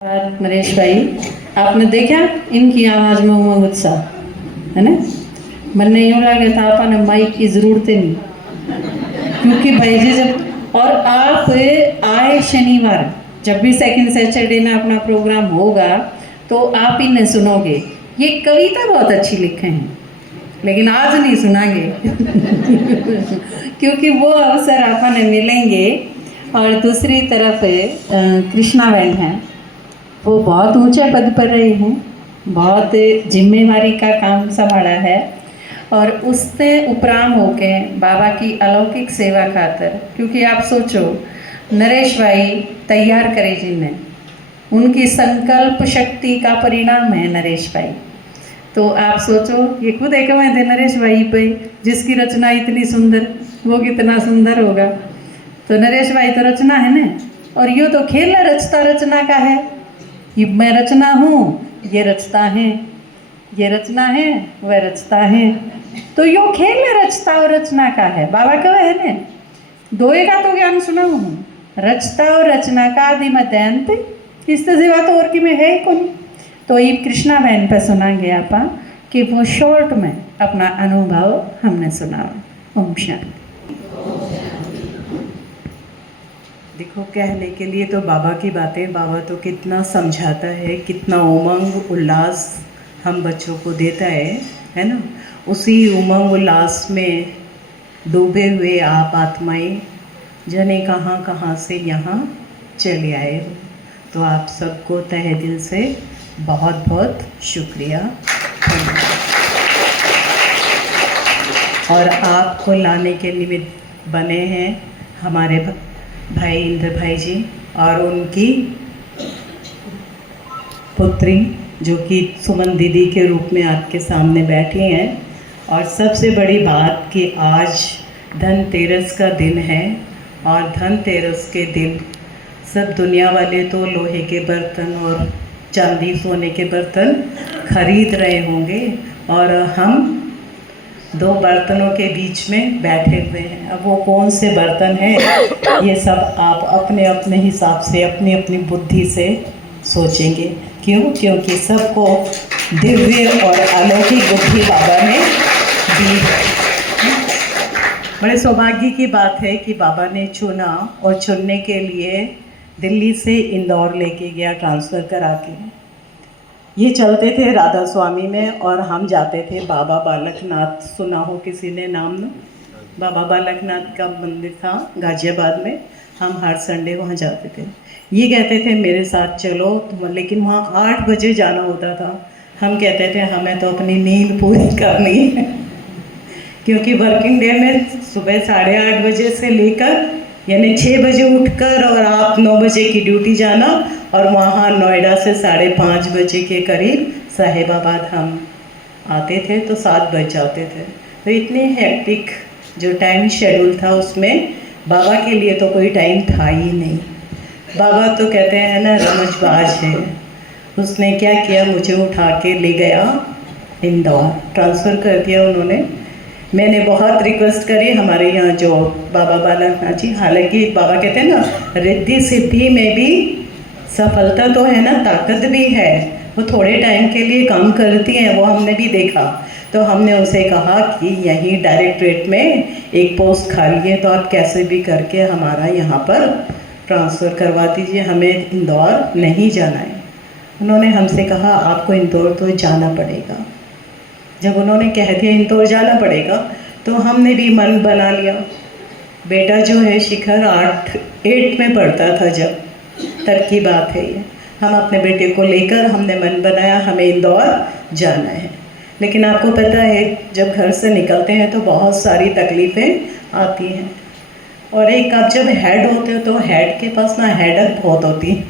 नरेश भाई, आपने देखा इनकी आवाज़ में उमंग उत्साह है ना। मैंने यूँ लगा था आपने माइक की ज़रूरत ही नहीं, क्योंकि भाई जी जब और आप आए शनिवार जब भी सेकंड सैटरडे में अपना प्रोग्राम होगा तो आप इन्हें सुनोगे। ये कविता बहुत अच्छी लिखे हैं लेकिन आज नहीं सुनाएंगे क्योंकि वो अवसर आपने मिलेंगे। और दूसरी तरफ कृष्णा बैंड हैं, वो बहुत ऊंचे पद पर रहे हैं, बहुत जिम्मेवारी का काम संभाला है और उससे उपराम होके बाबा की अलौकिक सेवा खातर, क्योंकि आप सोचो नरेश भाई तैयार करे जिन्हें, उनकी संकल्प शक्ति का परिणाम है नरेश भाई। तो आप सोचो ये खुद एक थे नरेश भाई पे, जिसकी रचना इतनी सुंदर, वो कितना सुंदर होगा। तो नरेश भाई तो रचना है ना, और ये तो खेल रचता रचना का है। ये मैं रचना हूँ, ये रचता है, ये रचना है, वह रचता है। तो यो खेल रचता और रचना का है। बाबा कह है ने दोए का तो ज्ञान सुना हूँ, रचता और रचना का आदि मध्य अंत, इससे सिवा तो और की में है ही कौन। तो ये कृष्णा बहन पर सुनाएंगे आप कि वो शॉर्ट में अपना अनुभव हमने सुना। ओम शांति। देखो, कहने के लिए तो बाबा की बातें, बाबा तो कितना समझाता है, कितना उमंग उल्लास हम बच्चों को देता है ना। उसी उमंग उल्लास में डूबे हुए आप आत्माएं जाने कहाँ कहाँ से यहाँ चले आए हो। तो आप सबको तहे दिल से बहुत बहुत शुक्रिया। और आपको लाने के निमित्त बने हैं हमारे भाई इंद्र भाई जी और उनकी पुत्री जो कि सुमन दीदी के रूप में आपके सामने बैठी हैं। और सबसे बड़ी बात कि आज धनतेरस का दिन है और धनतेरस के दिन सब दुनिया वाले तो लोहे के बर्तन और चांदी सोने के बर्तन खरीद रहे होंगे और हम दो बर्तनों के बीच में बैठे हुए हैं। अब वो कौन से बर्तन हैं ये सब आप अपने अपने हिसाब से अपनी अपनी बुद्धि से सोचेंगे। क्यों? क्योंकि सबको दिव्य और अलौकिक बुद्धि बाबा ने दी है। बड़े सौभाग्य की बात है कि बाबा ने चुना और चुनने के लिए दिल्ली से इंदौर लेके गया ट्रांसफ़र करा के। ये चलते थे राधा स्वामी में और हम जाते थे बाबा बालकनाथ। सुना हो किसी ने नाम ना? बाबा बालकनाथ का मंदिर था गाज़ियाबाद में, हम हर संडे वहाँ जाते थे। ये कहते थे मेरे साथ चलो, लेकिन वहाँ 8 बजे जाना होता था। हम कहते थे हमें तो अपनी नींद पूरी करनी है क्योंकि वर्किंग डे में सुबह 8:30 बजे से लेकर यानी 6 बजे उठकर और आप 9 बजे की ड्यूटी जाना और वहाँ नोएडा से 5:30 बजे के करीब साहिबाबाद हम आते थे तो 7 बज जाते थे। तो इतनी हेक्टिक जो टाइम शेड्यूल था उसमें बाबा के लिए तो कोई टाइम था ही नहीं। बाबा तो कहते हैं ना रमजबाज है। उसने क्या किया, मुझे उठा के ले गया इंदौर, ट्रांसफ़र कर दिया उन्होंने। मैंने बहुत रिक्वेस्ट करी हमारे यहाँ जो बाबा बालकनाथ जी, हालांकि बाबा कहते हैं ना रिद्धि सिद्धि में भी सफलता तो है ना, ताकत भी है। वो थोड़े टाइम के लिए काम करती हैं, वो हमने भी देखा। तो हमने उनसे कहा कि यहीं डायरेक्टरेट में एक पोस्ट खाली है तो आप कैसे भी करके हमारा यहाँ पर ट्रांसफ़र करवा दीजिए, हमें इंदौर नहीं जाना है। उन्होंने हमसे कहा आपको इंदौर तो जाना पड़ेगा। जब उन्होंने कह दिया इंदौर जाना पड़ेगा तो हमने भी मन बना लिया। बेटा जो है शिखर 8 में पढ़ता था जब, तब की बात है ये। हम अपने बेटे को लेकर हमने मन बनाया हमें इंदौर जाना है। लेकिन आपको पता है जब घर से निकलते हैं तो बहुत सारी तकलीफ़ें आती हैं। और एक आप जब हेड होते हो तो हेड के पास ना हेडक बहुत होती है।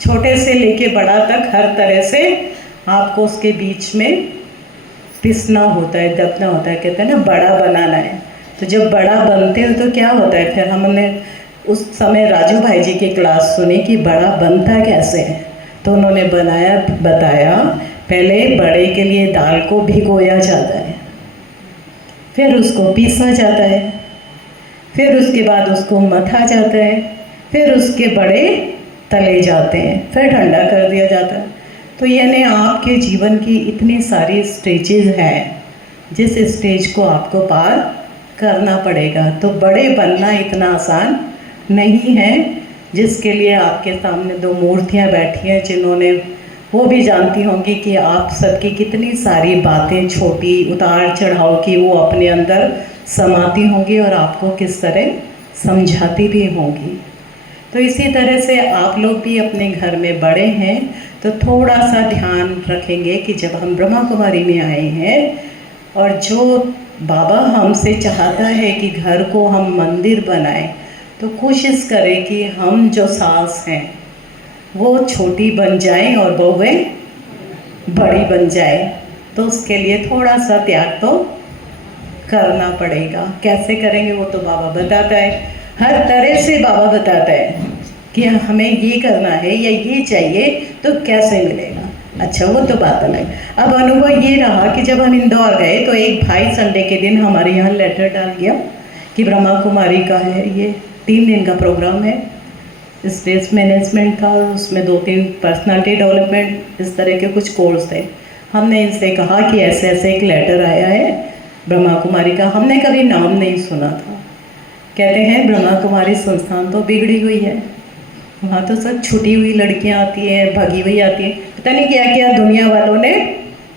छोटे से लेके बड़ा तक हर तरह से आपको उसके बीच में पिसना होता है, दबना होता है। कहते हैं ना बड़ा बनाना है। तो जब बड़ा बनते हो तो क्या होता है, फिर हमने उस समय राजू भाई जी की क्लास सुनी कि बड़ा बनता कैसे है। तो उन्होंने बताया पहले बड़े के लिए दाल को भिगोया जाता है, फिर उसको पीसा जाता है, फिर उसके बाद उसको मथा जाता है, फिर उसके बड़े तले जाते हैं, फिर ठंडा कर दिया जाता है। तो यानी आपके जीवन की इतनी सारी स्टेजेस हैं जिस स्टेज को आपको पार करना पड़ेगा। तो बड़े बनना इतना आसान नहीं है, जिसके लिए आपके सामने दो मूर्तियां बैठी हैं, जिन्होंने वो भी जानती होंगी कि आप सबकी कितनी सारी बातें छोटी उतार चढ़ाव की वो अपने अंदर समाती होंगी और आपको किस तरह समझाती भी होंगी। तो इसी तरह से आप लोग भी अपने घर में बड़े हैं तो थोड़ा सा ध्यान रखेंगे कि जब हम ब्रह्मा कुमारी में आए हैं और जो बाबा हमसे चाहता है कि घर को हम मंदिर बनाएं, तो कोशिश करें कि हम जो सास हैं वो छोटी बन जाएं और बहुएं बड़ी बन जाएं। तो उसके लिए थोड़ा सा त्याग तो करना पड़ेगा। कैसे करेंगे वो तो बाबा बताता है, हर तरह से बाबा बताता है कि हमें ये करना है या ये चाहिए तो कैसे मिलेगा। अच्छा वो तो बात अलग। अब अनुभव ये रहा कि जब हम इंदौर गए तो एक भाई संडे के दिन हमारे यहाँ लेटर डाल गया कि ब्रह्मा कुमारी का है, ये 3 दिन का प्रोग्राम है, स्टेज मैनेजमेंट था, उसमें 2-3 पर्सनालिटी डेवलपमेंट इस तरह के कुछ कोर्स थे। हमने इनसे कहा कि ऐसे ऐसे एक लेटर आया है ब्रह्मा कुमारी का, हमने कभी नाम नहीं सुना था। कहते हैं ब्रह्मा कुमारी संस्थान तो बिगड़ी हुई है, वहाँ तो सब छुटी हुई लड़कियाँ आती हैं, भगी हुई आती हैं, पता नहीं क्या क्या दुनिया वालों ने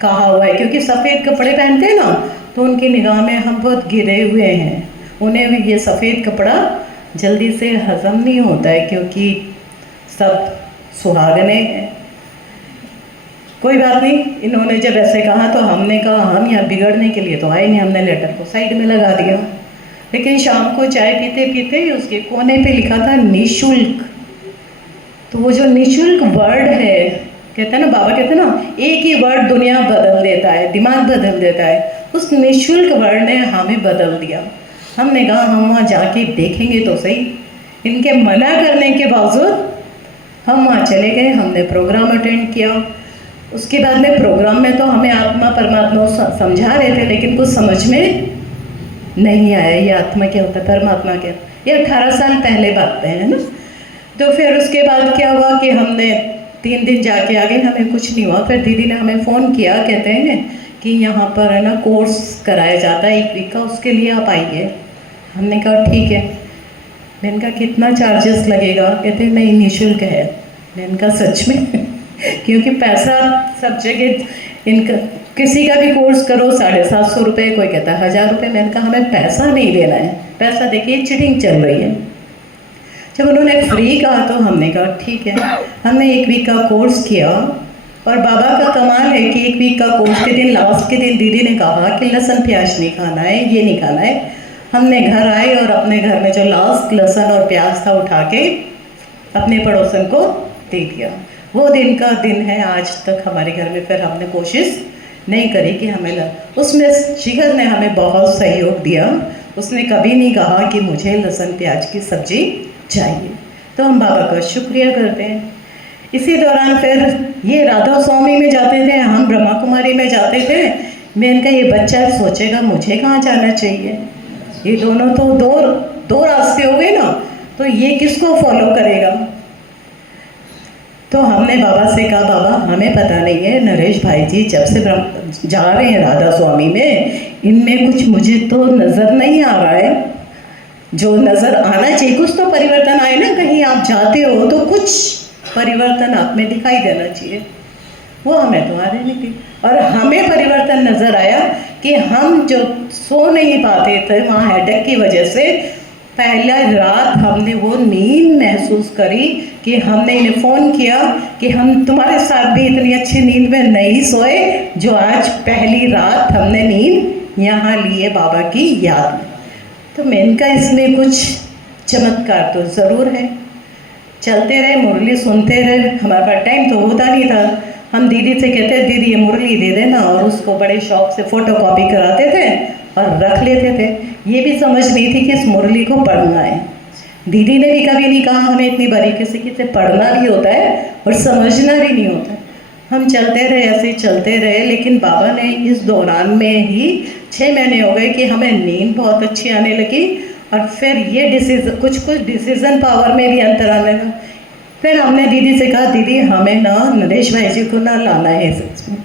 कहा हुआ है। क्योंकि सफ़ेद कपड़े पहनते हैं ना, तो उनकी निगाह में हम बहुत गिरे हुए हैं, उन्हें भी ये सफ़ेद कपड़ा जल्दी से हजम नहीं होता है, क्योंकि सब सुहागने हैं। कोई बात नहीं, इन्होंने जब ऐसे कहा तो हमने कहा हम यहाँ बिगड़ने के लिए तो आए नहीं, हमने लेटर को साइड में लगा दिया। लेकिन शाम को चाय पीते पीते उसके कोने पे लिखा था निःशुल्क। तो वो जो निःशुल्क वर्ड है, कहते हैं ना बाबा कहते हैं ना, एक ही वर्ड दुनिया बदल देता है, दिमाग बदल देता है। उस निःशुल्क वर्ड ने हमें बदल दिया। हमने कहा हम वहाँ जाके देखेंगे तो सही। इनके मना करने के बावजूद हम वहाँ चले गए, हमने प्रोग्राम अटेंड किया। उसके बाद में प्रोग्राम में तो हमें आत्मा परमात्मा समझा रहे थे, लेकिन कुछ समझ में नहीं आया ये आत्मा क्या होता है, परमात्मा क्या। ये 18 साल पहले बातें हैं ना। तो फिर उसके बाद क्या हुआ कि हमने 3 दिन जाके आ गए, हमें कुछ नहीं हुआ। फिर दीदी ने हमें फ़ोन किया, कहते हैं कि यहाँ पर है ना कोर्स कराया जाता है 1 वीक का, उसके लिए आप आइए। हमने कहा ठीक है। मैंने कहा कितना चार्जेस लगेगा? कहते हैं नहीं निःशुल्क है। मैंने कहा सच में? क्योंकि पैसा सब जगह इनका, किसी का भी कोर्स करो 750 रुपये, कोई कहता है 1000 रुपये। मैंने कहा हमें पैसा नहीं देना है, पैसा देखिए चीटिंग चल रही है। जब उन्होंने फ्री कहा तो हमने कहा ठीक है। हमने 1 वीक का कोर्स किया और बाबा का कमाल है कि 1 वीक का कोर्स के दिन, लास्ट के दिन दीदी ने कहा कि लहसुन प्याज नहीं खाना है, ये नहीं खाना है। हमने घर आए और अपने घर में जो लास्ट लहसुन और प्याज था उठा के अपने पड़ोसन को दे दिया। वो दिन का दिन है, आज तक हमारे घर में फिर हमने कोशिश नहीं करी कि हमें उसमें शिखर ने हमें बहुत सहयोग दिया। उसने कभी नहीं कहा कि मुझे लहसुन प्याज की सब्जी चाहिए। तो हम बाबा का शुक्रिया करते हैं। इसी दौरान फिर ये राधा स्वामी में जाते थे, हम ब्रह्मा कुमारी में जाते थे। मैंने कहा ये बच्चा सोचेगा मुझे कहाँ जाना चाहिए, ये दोनों तो दो रास्ते हो गए ना, तो ये किसको फॉलो करेगा। तो हमने बाबा से कहा बाबा हमें पता नहीं है, नरेश भाई जी जब से जा रहे हैं राधा स्वामी में, इनमें कुछ मुझे तो नज़र नहीं आ रहा है, जो नज़र आना चाहिए कुछ तो परिवर्तन आए ना। कहीं आप जाते हो तो कुछ परिवर्तन आप में दिखाई देना चाहिए। वो हमें तो आ रही नहीं थी। और हमें परिवर्तन नज़र आया कि हम जो सो नहीं पाते थे वहाँ हेडेक की वजह से, पहला रात हमने वो नींद महसूस करी कि हमने इन्हें फ़ोन किया कि हम तुम्हारे साथ भी इतनी अच्छी नींद में नहीं सोए जो आज पहली रात हमने नींद यहाँ ली है बाबा की याद में। तो मैंने कहा इसमें कुछ चमत्कार तो ज़रूर है। चलते रहे, मुरली सुनते रहे। हमारे पास टाइम तो होता नहीं था। हम दीदी से कहते दीदी ये मुरली दे देना, और उसको बड़े शौक से फ़ोटोकॉपी कराते थे और रख लेते थे। ये भी समझ नहीं थी कि इस मुरली को पढ़ना है। दीदी ने भी कभी नहीं कहा हमें इतनी बारीकी से कि इसे पढ़ना भी होता है और समझना भी नहीं होता। हम चलते रहे, ऐसे चलते रहे। लेकिन बाबा ने इस दौरान में ही 6 महीने हो गए कि हमें नींद बहुत अच्छी आने लगी, और फिर ये कुछ डिसीज़न पावर में भी अंतर आने लगा। फिर हमने दीदी से कहा, दीदी हमें ना नरेश भाई जी को ना लाना है सच में।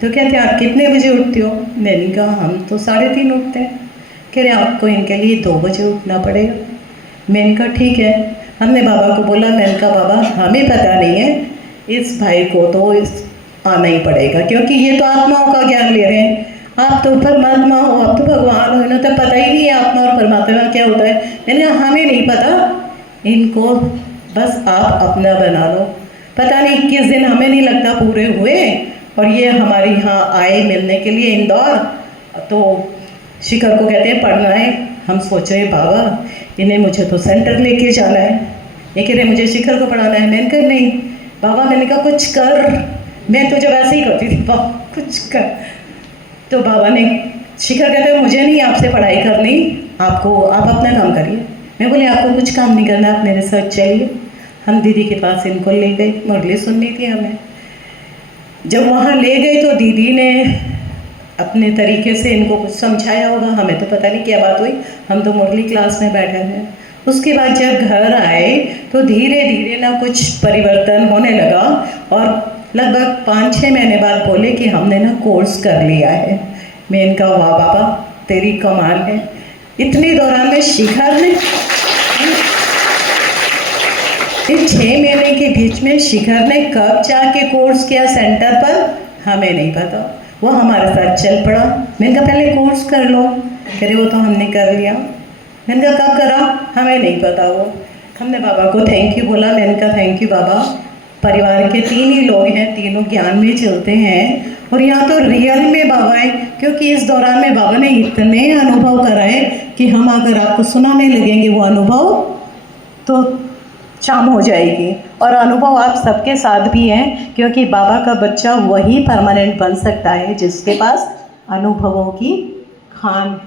तो कहते आप कितने बजे उठते हो? मैंने कहा हम तो 3:30 उठते हैं। कह रहे आपको इनके लिए 2 बजे उठना पड़ेगा। मैंने कहा ठीक है। हमने बाबा को बोला, मैंने कहा बाबा हमें पता नहीं है, इस भाई को तो आना ही पड़ेगा, क्योंकि ये तो आत्माओं का ज्ञान ले रहे हैं। आप तो परमात्मा हो, आप तो भगवान हो, इन्हें तो पता ही नहीं है आत्मा और परमात्मा क्या होता है। मैंने कहा हमें नहीं पता, इनको बस आप अपना बना लो। पता नहीं 21 दिन हमें नहीं लगता पूरे हुए, और ये हमारे यहाँ आए मिलने के लिए इंदौर। तो शिखर को कहते हैं पढ़ना है। हम सोच रहे बाबा इन्हें मुझे तो सेंटर लेके जाना है, ये कह रहे मुझे शिखर को पढ़ाना है। मैंने कहा नहीं बाबा, मैंने कहा कुछ कर, मैं तो जब ऐसे ही करती थी, बाबा कुछ कर। तो बाबा ने, शिखर कहते हैं मुझे नहीं आपसे पढ़ाई करनी, आपको आप अपना काम करिए। मैं बोली आपको कुछ काम नहीं करना, आप मेरे साथ चलिए। हम दीदी के पास इनको ले गए, मुरली सुननी थी हमें। जब वहाँ ले गए तो दीदी ने अपने तरीके से इनको कुछ समझाया होगा, हमें तो पता नहीं क्या बात हुई, हम तो मुरली क्लास में बैठे हैं। उसके बाद जब घर आए तो धीरे धीरे ना कुछ परिवर्तन होने लगा, और लगभग 5-6 महीने बाद बोले कि हमने ना कोर्स कर लिया है। मैं इनका वाह बाबा तेरी कमाल है। इतने दौरान में शिखर ने, इन 6 महीने के बीच में शिखर ने कब जाके कोर्स किया सेंटर पर हमें नहीं पता, वो हमारे साथ चल पड़ा। मैंने कहा पहले कोर्स कर लो, कह रहे वो तो हमने कर लिया। मैंने कहा कब करा? हमें नहीं पता। वो हमने बाबा को थैंक यू बोला। मैंने कहा थैंक यू बाबा, परिवार के 3 ही लोग हैं, तीनों ज्ञान में चलते हैं, और यहाँ तो रियल में बाबा है, क्योंकि इस दौरान में बाबा ने इतने अनुभव कराए कि हम अगर आपको सुनाने लगेंगे वो अनुभव तो शाम हो जाएगी। और अनुभव आप सबके साथ भी हैं, क्योंकि बाबा का बच्चा वही परमानेंट बन सकता है जिसके पास अनुभवों की खान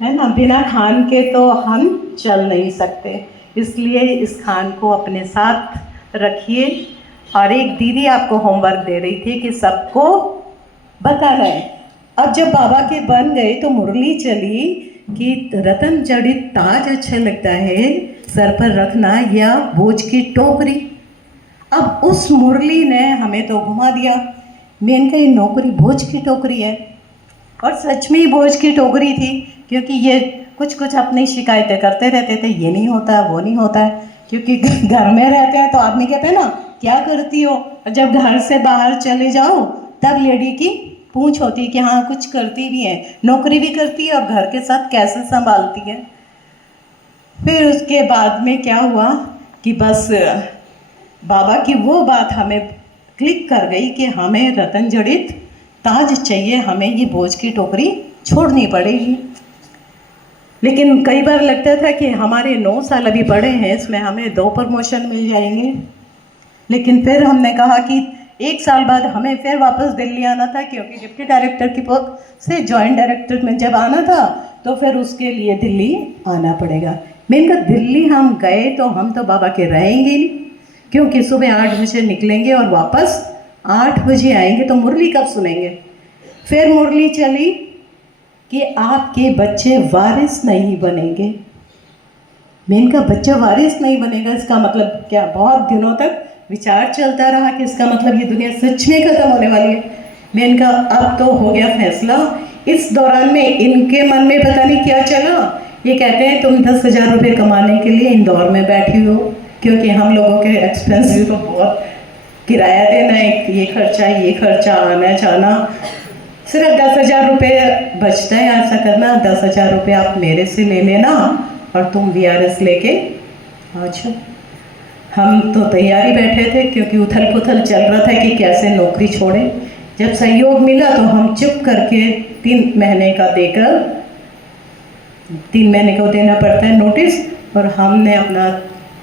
है ना। बिना खान के तो हम चल नहीं सकते, इसलिए इस खान को अपने साथ रखिए। और एक दीदी आपको होमवर्क दे रही थी कि सबको बताना है। अब जब बाबा के बन गए तो मुरली चली कि रतन जड़ित ताज अच्छा लगता है सर पर रखना या बोझ की टोकरी। अब उस मुरली ने हमें तो घुमा दिया। मैंने कहा ये नौकरी बोझ की टोकरी है, और सच में ही बोझ की टोकरी थी, क्योंकि ये कुछ कुछ अपनी शिकायतें करते रहते थे, ये नहीं होता वो नहीं होता है। क्योंकि घर में रहते हैं तो आदमी कहते हैं ना क्या करती हो, और जब घर से बाहर चले जाओ तब लेडी की पूछ होती है कि हाँ कुछ करती भी है, नौकरी भी करती है और घर के साथ कैसे संभालती है। फिर उसके बाद में क्या हुआ कि बस बाबा की वो बात हमें क्लिक कर गई कि हमें रतन जड़ित ताज चाहिए, हमें ये बोझ की टोकरी छोड़नी पड़ेगी। लेकिन कई बार लगता था कि हमारे 9 साल अभी बड़े हैं, इसमें हमें 2 प्रमोशन मिल जाएंगे। लेकिन फिर हमने कहा कि 1 साल बाद हमें फिर वापस दिल्ली आना था, क्योंकि डिप्टी डायरेक्टर की पद से जॉइंट डायरेक्टर में जब आना था तो फिर उसके लिए दिल्ली आना पड़ेगा। मैंने कहा दिल्ली हम गए तो हम तो बाबा के रहेंगे नहीं, क्योंकि सुबह 8 बजे निकलेंगे और वापस 8 बजे आएंगे, तो मुरली कब सुनेंगे। फिर मुरली चली कि आपके बच्चे वारिस नहीं बनेंगे। मैंने कहा बच्चा वारिस नहीं बनेगा, इसका मतलब क्या? बहुत दिनों तक विचार चलता रहा कि इसका मतलब ये दुनिया सच में खत्म होने वाली है। मैंने कहा अब तो हो गया फैसला। इस दौरान में इनके मन में पता नहीं क्या चला, ये कहते हैं तुम 10,000 रुपये कमाने के लिए इंदौर में बैठी हो, क्योंकि हम लोगों के एक्सपेंसिव तो बहुत, किराया देना है, ये खर्चा आना जाना, सिर्फ 10,000 रुपये बचता है। ऐसा करना 10,000 रुपये आप मेरे से ले लेना और तुम VRS लेके आ जाओ। हम तो तैयारी बैठे थे, क्योंकि उथल पुथल चल रहा था कि कैसे नौकरी छोड़ें। जब सहयोग मिला तो हम चुप करके 3 महीने का देकर, 3 महीने को देना पड़ता है नोटिस, और हमने अपना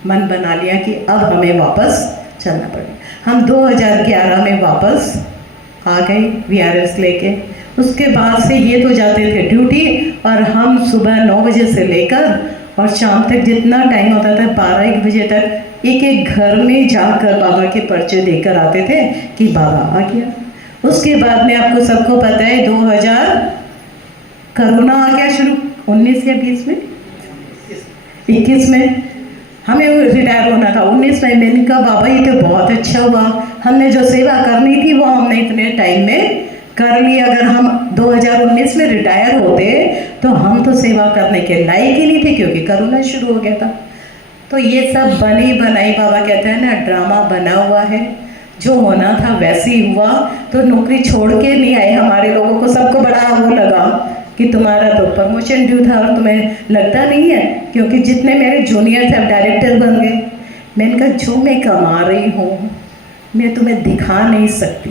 मन बना लिया कि अब हमें वापस चलना पड़ेगा। हम 2011 में वापस आ गए VRS लेके। उसके बाद से ये तो जाते थे ड्यूटी, और हम सुबह 9 बजे से लेकर और शाम तक जितना टाइम होता था 12-1 बजे तक एक घर में जाकर बाबा के पर्चे देकर आते थे कि बाबा आ गया। उसके बाद में आपको सबको पता है 2000 कोरोना आ गया शुरू, 19 या 20 में, 21 में हमें रिटायर होना था 19 में। मैंने कहा बाबा ये तो बहुत अच्छा हुआ, हमने जो सेवा करनी थी वो हमने इतने टाइम में कर ली। अगर हम 2019 में रिटायर होते तो हम तो सेवा करने के लायक ही नहीं थे, क्योंकि कोरोना शुरू हो गया था। तो ये सब बनी बनाई, बाबा कहते हैं ना, ड्रामा बना हुआ है। जो होना था वैसे ही हुआ। तो नौकरी छोड़ के नहीं आए हमारे लोगों को, सबको बड़ा वो लगा कि तुम्हारा तो प्रमोशन ड्यू था और तुम्हें लगता नहीं है, क्योंकि जितने मेरे जूनियर थे अब डायरेक्टर बन गए। मैंने कहा जो मैं कमा रही हूँ मैं तुम्हें दिखा नहीं सकती,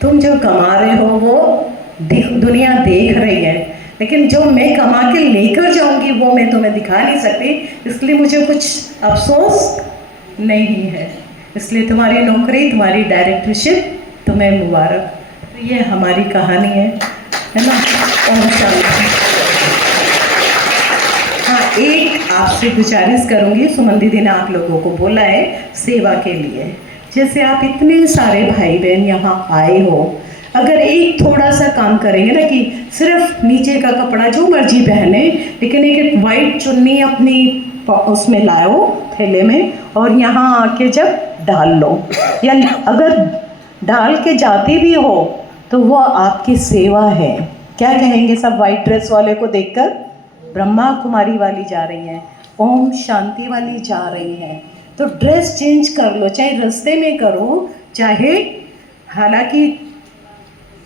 तुम जो कमा रहे हो वो दुनिया देख रही है, लेकिन जो मैं कमा के लेकर जाऊंगी वो मैं तुम्हें दिखा नहीं सकती। इसलिए मुझे कुछ अफसोस नहीं है। इसलिए तुम्हारी नौकरी, तुम्हारी डायरेक्टरशिप तुम्हें मुबारक। तो ये हमारी कहानी है ना। ओम शांति। हाँ, एक आपसे गुजारिश करूँगी, सुमन दीदी ने आप लोगों को बोला है सेवा के लिए। जैसे आप इतने सारे भाई बहन यहाँ आए हो, अगर एक थोड़ा सा काम करेंगे ना, कि सिर्फ नीचे का कपड़ा जो मर्जी पहने, लेकिन एक वाइट चुन्नी अपनी उसमें लाओ थैले में, और यहाँ आके जब डाल लो, या अगर डाल के जाते भी हो तो वो आपकी सेवा है। क्या कहेंगे सब वाइट ड्रेस वाले को देखकर? ब्रह्मा कुमारी वाली जा रही हैं, ओम शांति वाली जा रही हैं। तो ड्रेस चेंज कर लो, चाहे रास्ते में करो, चाहे, हालांकि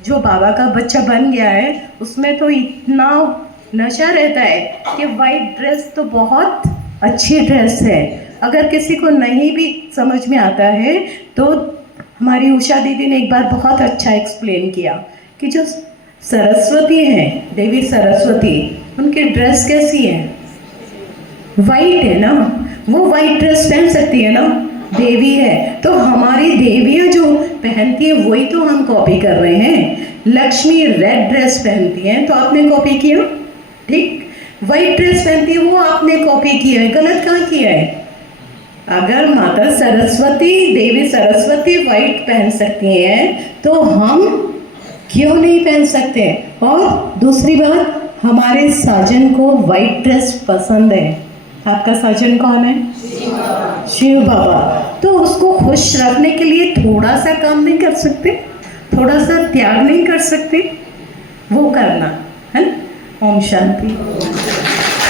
जो बाबा का बच्चा बन गया है उसमें तो इतना नशा रहता है कि वाइट ड्रेस तो बहुत अच्छी ड्रेस है। अगर किसी को नहीं भी समझ में आता है तो हमारी उषा दीदी ने एक बार बहुत अच्छा एक्सप्लेन किया कि जो सरस्वती हैं, देवी सरस्वती, उनकी ड्रेस कैसी है? वाइट है ना, वो वाइट ड्रेस पहन सकती है ना, देवी है। तो हमारी देवियाँ जो पहनती हैं वही तो हम कॉपी कर रहे हैं। लक्ष्मी रेड ड्रेस पहनती हैं तो आपने कॉपी किया, ठीक। वाइट ड्रेस पहनती है वो आपने कॉपी किया है, गलत कहाँ किया है? अगर माता सरस्वती, देवी सरस्वती वाइट पहन सकती हैं तो हम क्यों नहीं पहन सकते? और दूसरी बात, हमारे साजन को वाइट ड्रेस पसंद है। आपका साजन कौन है? शिव बाबा। तो उसको खुश रखने के लिए थोड़ा सा काम नहीं कर सकते? थोड़ा सा त्याग नहीं कर सकते? वो करना है। ओम शांति।